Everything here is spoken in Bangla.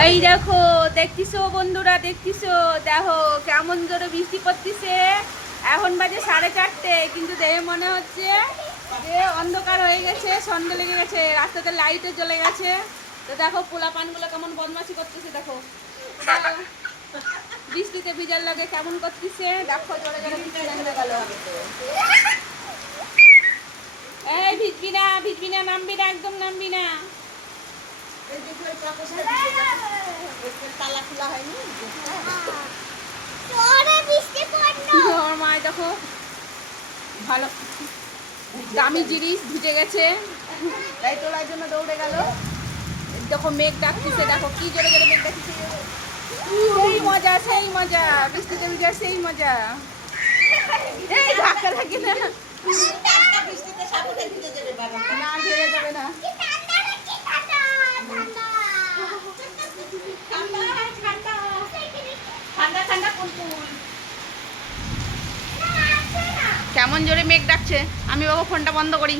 এই দেখো, দেখতিছো বন্ধুরা, দেখতিছো? দেখো কেমন জোরে বৃষ্টি পড়তিছে। এখন বাজে 4:30, কিন্তু দেখে মনে হচ্ছে যে অন্ধকার হয়ে গেছে, সন্ধ্যা লেগে গেছে, রাস্তাতে লাইটও জ্বলে গেছে। তো দেখো পোলাপানগুলো কেমন বদমাশি করতেছে। দেখো বৃষ্টিতে ভিজার লাগে কেমন করতেছে। দেখো জোরে জোরে বৃষ্টি নেমে গেল। এই ভিজবি না, ভিজবি না, নামবি না, একদম নামবি না। তালা খোলা হয়নি। আমার মা দেখো ভালো দামি জিনিস ভিজে গেছে, তাই তোলার জন্য দৌড়ে গেল। দেখো মেঘ ডাকতেছে, দেখো কি জোরে জোরে মেঘ ডাকতেছে। সেই মজা, সেই মজা, বৃষ্টিতে ভিজা সেই মজা। এই ধাক্কা লাগে না, বৃষ্টিতে সাবধানে ভিজে যাবে বাবা। না ঝেড়ে যাবে না। কেমন জোরে মেঘ ডাকছে। আমি বাবা ফোনটা বন্ধ করি।